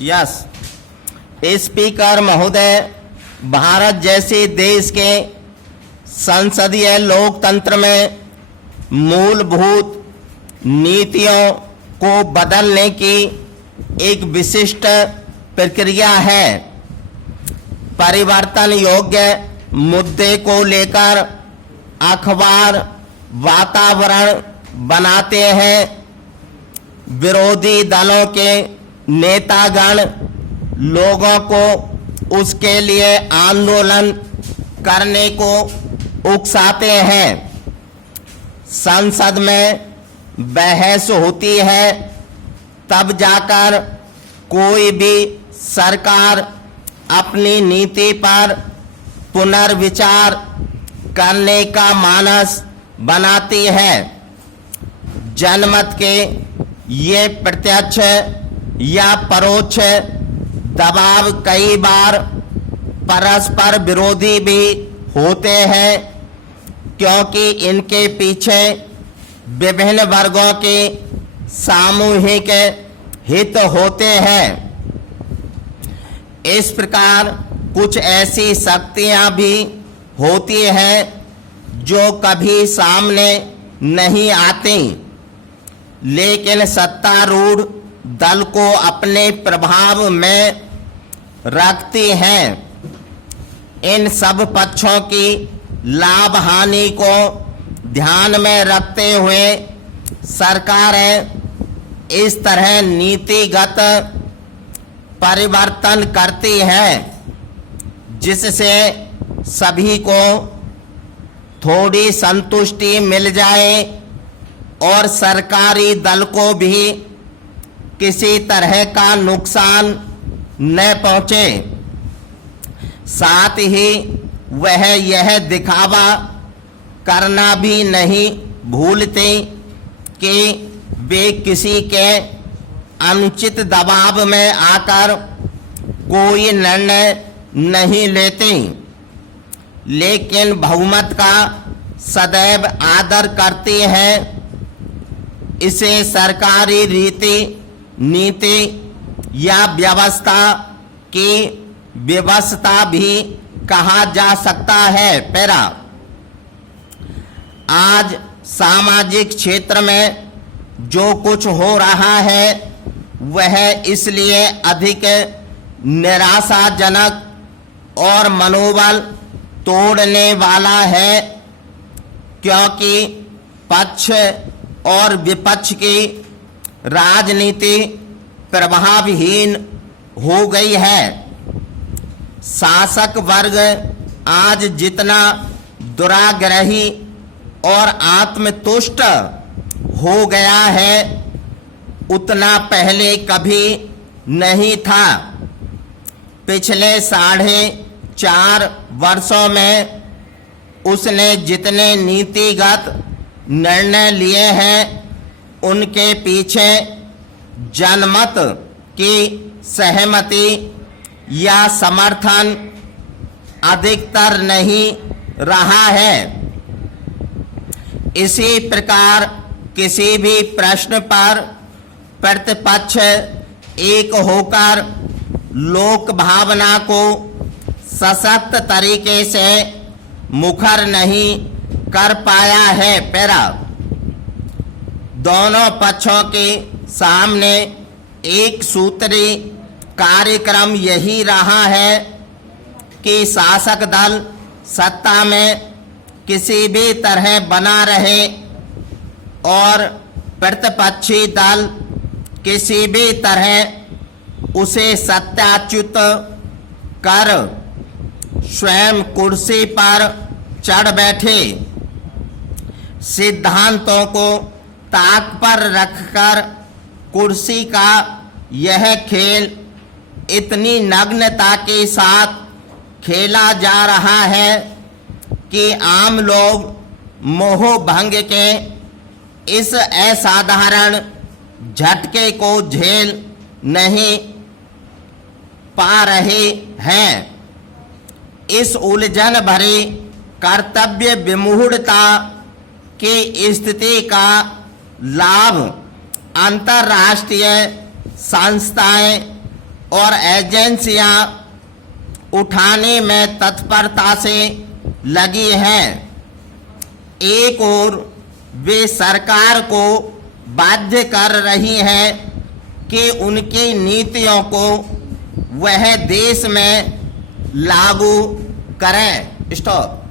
Yes speaker महोदय, भारत जैसे देश के संसदीय लोकतंत्र में मूलभूत नीतियों को बदलने की एक विशिष्ट प्रक्रिया है। परिवर्तन योग्य मुद्दे को लेकर अखबार वातावरण बनाते हैं। विरोधी दलों के नेतागण लोगों को उसके लिए आंदोलन करने को उकसाते हैं। संसद में बहस होती है, तब जाकर कोई भी सरकार अपनी नीति पर पुनर्विचार करने का मानस बनाती है। जनमत के ये प्रत्यक्ष या परोक्ष दबाव कई बार परस्पर विरोधी भी होते हैं, क्योंकि इनके पीछे विभिन्न वर्गों के सामूहिक हित होते हैं। इस प्रकार कुछ ऐसी शक्तियां भी होती हैं जो कभी सामने नहीं आती, लेकिन सत्तारूढ़ दल को अपने प्रभाव में रखती हैं। इन सब पक्षों की लाभ हानि को ध्यान में रखते हुए सरकारें इस तरह नीतिगत परिवर्तन करती हैं, जिससे सभी को थोड़ी संतुष्टि मिल जाए और सरकारी दल को भी किसी तरह का नुकसान न पहुंचे। साथ ही वह यह दिखावा करना भी नहीं भूलते कि वे किसी के अनुचित दबाव में आकर कोई निर्णय नहीं लेते, लेकिन बहुमत का सदैव आदर करती है। इसे सरकारी रीति नीति या व्यवस्था की व्यवस्था भी कहा जा सकता है। पैरा आज सामाजिक क्षेत्र में जो कुछ हो रहा है वह इसलिए अधिक निराशाजनक और मनोबल तोड़ने वाला है क्योंकि पक्ष और विपक्ष की राजनीति प्रभावहीन हो गई है। शासक वर्ग आज जितना दुराग्रही और आत्मतुष्ट हो गया है उतना पहले कभी नहीं था। पिछले 4.5 वर्षों में उसने जितने नीतिगत निर्णय लिए हैं उनके पीछे जनमत की सहमति या समर्थन अधिकतर नहीं रहा है। इसी प्रकार किसी भी प्रश्न पर प्रतिपक्ष एक होकर लोक भावना को सशक्त तरीके से मुखर नहीं कर पाया है। पैरा दोनों पक्षों के सामने एक सूत्री कार्यक्रम यही रहा है कि शासक दल सत्ता में किसी भी तरह बना रहे और प्रतिपक्षी दल किसी भी तरह उसे सत्याच्युत कर स्वयं कुर्सी पर चढ़ बैठे। सिद्धांतों को ताक पर रखकर कुर्सी का यह खेल इतनी नग्नता के साथ खेला जा रहा है कि आम लोग मोह भंग के इस असाधारण झटके को झेल नहीं पा रहे हैं। इस उलझन भरी कर्तव्य विमूढ़ता की स्थिति का लाभ अंतर्राष्ट्रीय संस्थाएं और एजेंसियां उठाने में तत्परता से लगी हैं। एक ओर वे सरकार को बाध्य कर रही हैं कि उनकी नीतियों को वह देश में लागू करें। स्टॉप।